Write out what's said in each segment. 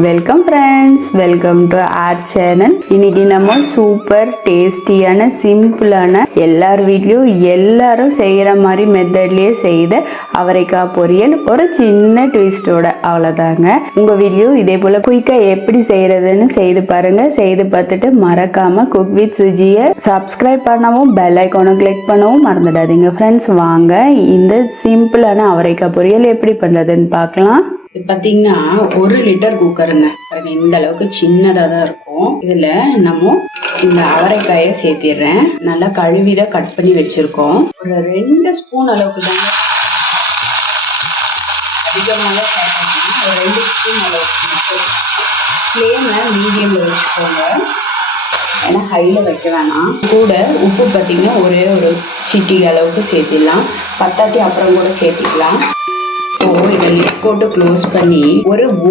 Welcome friends, welcome to R channel. இன்னைக்கு நம்ம super டேஸ்டியான சிம்பிளான எல்லார் வீட்லேயும் எல்லாரும் செய்கிற மாதிரி மெத்தட்லேயே செய்த அவரைக்காய் பொரியல் ஒரு சின்ன ட்விஸ்டோட, அவ்வளோதாங்க. உங்கள் வீட்லேயும் இதே போல் குயிக்காக எப்படி செய்கிறதுன்னு செய்து பாருங்கள். செய்து பார்த்துட்டு மறக்காமல் குக் வித் சுஜியை சப்ஸ்கிரைப் பண்ணவும் பெல் ஐக்கானை கிளிக் பண்ணவும் மறந்துடாதீங்க. ஃப்ரெண்ட்ஸ், வாங்க இந்த சிம்பிளான அவரைக்காய் பொரியல் எப்படி பண்ணுறதுன்னு பார்க்கலாம். இது பார்த்தீங்கன்னா 1 லிட்டர் குக்கருங்க. இந்த அளவுக்கு சின்னதாக தான் இருக்கும். இதில் நம்ம இந்த அவரைக்காயை சேர்த்திடுறேன். நல்லா கழுவிட கட் பண்ணி வச்சுருக்கோம். ஒரு 2 ஸ்பூன் அளவுக்கு தாங்க, அதிகமாக சேர்க்கணும். ஒரு 2 ஸ்பூன் அளவுக்கு மட்டும். ஃப்ளேமை மீடியமில் வச்சுக்கோங்க, ஏன்னா ஹையில் வைக்க வேணாம். கூட உப்பு பார்த்தீங்கன்னா ஒரே ஒரு சிட்டிகை அளவுக்கு சேர்த்திடலாம். பத்தாட்டி அப்புறம் கூட சேர்த்திக்கலாம். இதை லிட் போட்டு க்ளோஸ் பண்ணி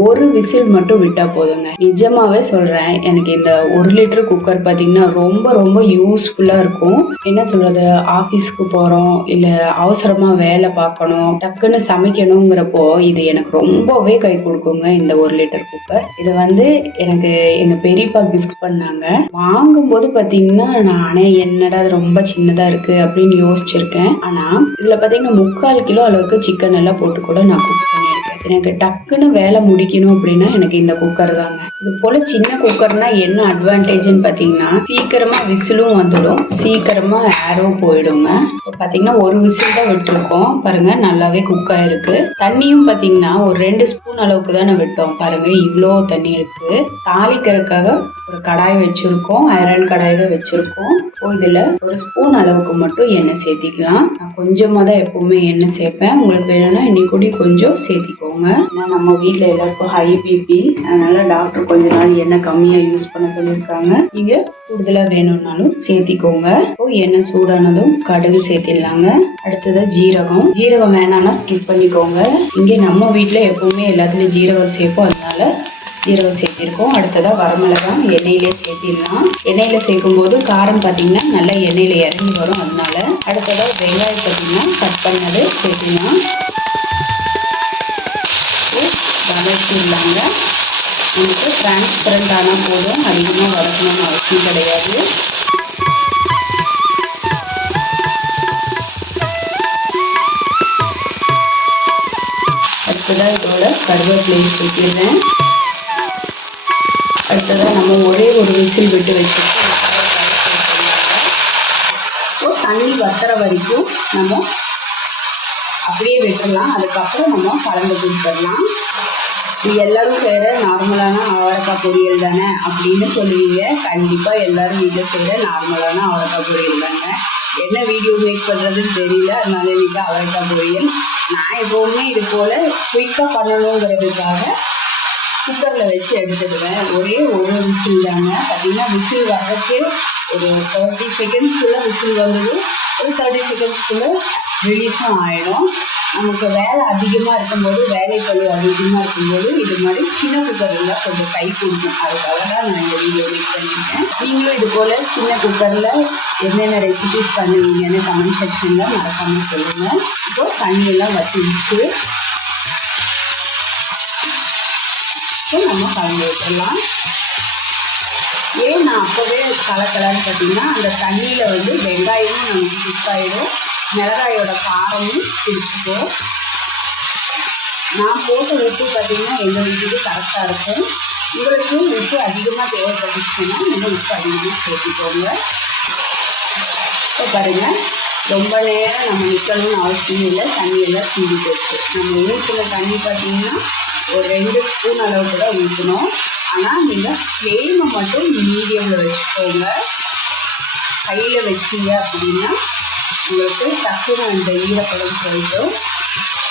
ஒரு விசில் மட்டும் விட்டா போதுங்க. நிஜமாவே சொல்றேன், எனக்கு இந்த 1 லிட்டர் குக்கர் பாத்தீங்கன்னா ரொம்ப யூஸ்ஃபுல்லா இருக்கும். என்ன சொல்றது, ஆபீஸ்க்கு போறோம், இல்ல அவசரமா வேலை பார்க்கணும், டக்குன்னு சமைக்கணுங்கிறப்போ இது எனக்கு ரொம்பவே கை கொடுக்குங்க. இந்த 1 லிட்டர் குக்கர் இது எனக்கு எங்க பெரியப்பா கிஃப்ட் பண்ணாங்க. வாங்கும்போது பாத்தீங்கன்னா நானே என்னடா அது ரொம்ப சின்னதா இருக்கு அப்படின்னு யோசிச்சிருக்கேன். ஆனா இதுல பாத்தீங்கன்னா 3/4 கிலோ அளவுக்கு சிக்கன் எல்லாம் போட்டு கூட நான் குக் பண்ணியிருக்கேன். எனக்கு டக்குன்னு வேலை முடிக்கணும் அப்படின்னா எனக்கு இந்த குக்கர் தாங்க. இது போல சின்ன குக்கர்னா என்ன அட்வான்டேஜ்னு பாத்தீங்கன்னா சீக்கிரமா விசிலும் வந்துடும், சீக்கிரமா ஏரும் போயிடுங்க. இப்போ பாத்தீங்கன்னா ஒரு விசில் தான் விட்டுருக்கோம். பாருங்க, நல்லாவே குக் ஆயிருக்கு. தண்ணியும் பாத்தீங்கன்னா ஒரு 2 ஸ்பூன் அளவுக்கு தானே விட்டோம். பாருங்க, இவ்வளோ தண்ணி இருக்கு. தாளிக்கிறதுக்காக ஒரு கடாய் வச்சிருக்கோம், ஐரன் கடாயில வச்சிருக்கோம். இதுல ஒரு ஸ்பூன் அளவுக்கு மட்டும் எண்ணெய் சேர்த்திக்கலாம். நான் கொஞ்சமா தான் எப்பவுமே எண்ணெய் சேர்ப்பேன். உங்களுக்கு வேணும்னா இன்னைக்கு கொஞ்சம் சேர்த்திக்கோங்க. ஏன்னா நம்ம வீட்டுல எல்லாருக்கும் ஹை பிபி, அதனால டாக்டர் கொஞ்ச நாள் எண்ணெய் கம்மியா யூஸ் பண்ண சொல்லியிருக்காங்க. நீங்க கூடுதலா வேணும்னாலும் சேர்த்திக்கோங்க. எண்ணெய் சூடானதும் கடுகு சேர்த்திடலாங்க. அடுத்தது ஜீரகம் வேணாம்னா ஸ்கிப் பண்ணிக்கோங்க. இங்கே நம்ம வீட்டுல எப்பவுமே எல்லாத்துலயும் ஜீரகம் சேர்ப்போம், அதனால ஜீரகம் சேர்த்திருக்கோம். அடுத்ததாக வரமிளகாய் எண்ணெயிலே சேர்த்திடலாம். எண்ணெயில சேர்க்கும் போது காரம் பார்த்தீங்கன்னா நல்லா எண்ணெயில இறங்கி வரும். அதனால அடுத்ததாக வெங்காயம் பார்த்தீங்கன்னா கட் பண்ணது சேர்த்திடலாம். வதக்கிடலாங்க. நமக்கு டிரான்ஸ்பரண்ட் ஆனால் போதும், அதிகமாக வதக்கணும்னு அவசியம் கிடையாது. அடுத்ததாக இதோட கருவேப்பிலையை சேர்த்திடுறேன். அடுத்ததாக நம்ம ஒரே ஒரு விசில் விட்டு வச்சுட்டு தண்ணி வத்துற வரைக்கும் நம்ம அப்படியே விட்டுடலாம். அதுக்கப்புறம் நம்ம கலந்து கொடுத்துடலாம். இது எல்லாரும் செய்கிற நார்மலான அவரைக்காய் பொரியல் தானே அப்படின்னு சொல்லுவீங்க. கண்டிப்பாக எல்லாரும் வீட்டில் செய்கிற நார்மலான அவரைக்காய் பொரியல் தாங்க. என்ன வீடியோ மேக் பண்ணுறதுன்னு தெரியல, அதனால வீட்டில் அவரைக்காய் பொரியல். நான் எப்போவுமே இது போல் குயிக்காக பண்ணணுங்கிறதுக்காக குக்கரில் வச்சு எடுத்துடுவேன். ஒரே ஒரு விசில் தாங்க. பார்த்தீங்கன்னா விசில் வர்றதுக்கு ஒரு 30 செகண்ட்ஸ்குள்ளே விசில் வந்தது, ஒரு 30 செகண்ட்ஸ்குள்ளே ரிலீஸும் ஆகிடும். நமக்கு வேலை அதிகமாக இருக்கும்போது, வேலைப்பளு அதிகமாக இருக்கும்போது இது மாதிரி சின்ன குக்கர் இருந்தால் கொஞ்சம் கை கொடுக்கும். அதுக்காக தான் நான் இந்த வீடியோ மேக் பண்ணியிருக்கேன். நீங்களும் இது போல் சின்ன குக்கரில் என்னென்ன ரெசிபிஸ் பண்ணுவீங்கன்னு கமெண்ட் செக்ஷனில் மறக்காமல் சொல்லுங்கள். இப்போது தண்ணியெல்லாம் வற்றிடுச்சு. நம்ம கலந்து விட்டுடலாம். ஏன் நான் அப்போவே கலக்கலான்னு பார்த்தீங்கன்னா அந்த தண்ணியில் வெங்காயமும் நமக்கு குக் ஆகிடும், மிளகாயோட காரமும் பிடிச்சிக்கும். நான் போட்ட உப்பு பார்த்தீங்கன்னா எங்கள் வீட்டுக்கு கரெக்டாக இருக்கும். உங்களுக்கு உப்பு அதிகமாக தேவைப்பட்டுச்சுன்னா நீங்கள் உப்பு அதிகமாக சேர்த்துக்கோங்க. இப்போ பாருங்கள், ரொம்ப நேரம் நம்ம நிற்கணும்னு அவசியம் இல்லை. தண்ணியெல்லாம் சீடி போச்சு. நம்ம ஊற்றின தண்ணி பார்த்தீங்கன்னா ஒரு 2 ஸ்பூன் அளவுக்கு தான் ஊற்றணும். ஆனால் நீங்கள் ஃப்ளேமை மட்டும் மீடியமில் வச்சுக்கோங்க. கையில் வச்சிங்க அப்படின்னா உங்களுக்கு டக்குன்னு அந்த ஈரப்படம் போயிடும்.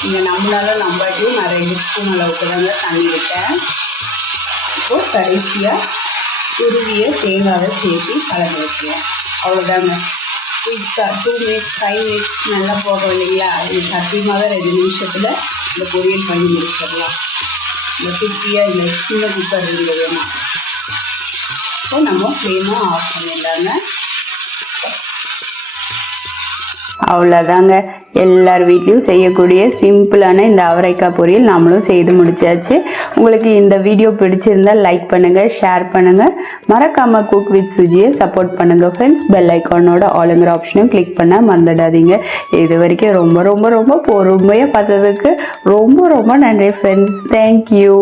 நீங்கள் நம்மளால நம்பாட்டி நான் 2 ஸ்பூன் அளவுக்கு தாங்க தண்ணி விட்டேன். இப்போது கடைசியாக துருவிய தேங்காவை சேர்த்து கலந்து வைக்கிறேன். அவ்வளோதாங்க. குயிக்காக 2 மினிட்ஸ் 5 மினிட்ஸ் நல்லா போடுறோம் இல்லைங்களா? இது சத்தியமாக 2 நிமிஷத்தில் இந்த பொரியல் பண்ணி முடிச்சிடலாம். இந்த குட்டியாக இந்த சின்ன குக்கர் இருந்ததுன்னா இப்போ நம்ம ஃப்ளேமாக ஆஃப் பண்ணிடலாங்க. அவ்வளோதாங்க, எல்லார் வீட்லேயும் செய்யக்கூடிய சிம்பிளான இந்த அவரைக்காய் பொரியல் நாமளும் செய்து முடிச்சாச்சு. உங்களுக்கு இந்த வீடியோ பிடிச்சிருந்தால் லைக் பண்ணுங்கள், ஷேர் பண்ணுங்கள், மறக்காமல் குக் வித் சுஜியை சப்போர்ட் பண்ணுங்கள் ஃப்ரெண்ட்ஸ். பெல் ஐக்கானோட ஆளுங்கிற ஆப்ஷனும் கிளிக் பண்ண மறந்துடாதீங்க. இது வரைக்கும் ரொம்ப ரொம்ப ரொம்ப பொறுமையாக பார்த்ததுக்கு ரொம்ப ரொம்ப நன்றி ஃப்ரெண்ட்ஸ். தேங்க்யூ.